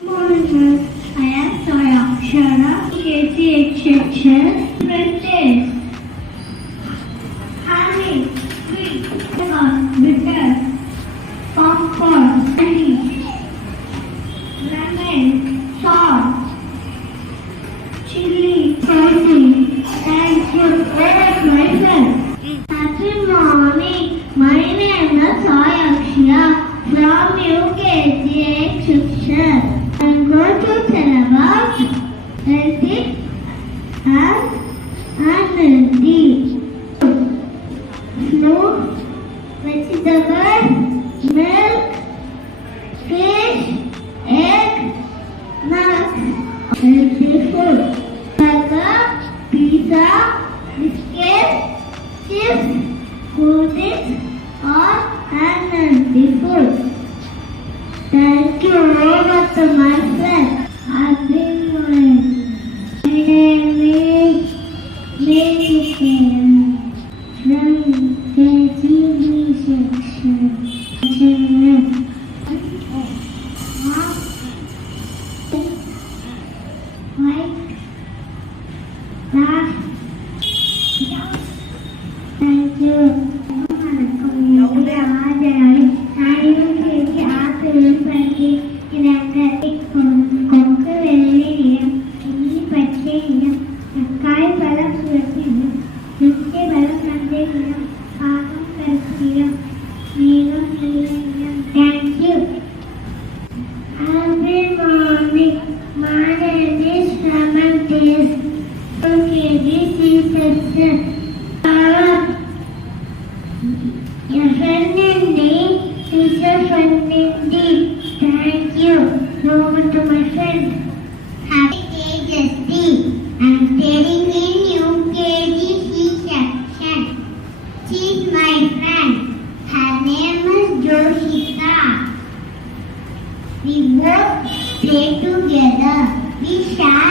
Morning, I am Sayakshara, UKG section, practice. Honey, sweet, bitter, popcorn, candy, lemon, salt, chili, spicy. Thank you very much. Happy morning. My name is Sayakshara from UKG section. I'm going to tell about healthy and unhealthy fruit, vegetables, milk, fish, egg, nuts. Healthy food burger, pizza, biscuits, chips, puddings, or unhealthy food. Thank you very much, my friend. Happy morning. My name is Medicine from KGB section. White, black, thank you. Thank you. Every morning, my name is Ramantis. Okay, this is section. Your friend indeed, teacher friend indeed. Thank you. Over to my friend. Happy day, Justy. I'm studying in UKG section. She is my friend. Her name is Joshika. We both play together. We share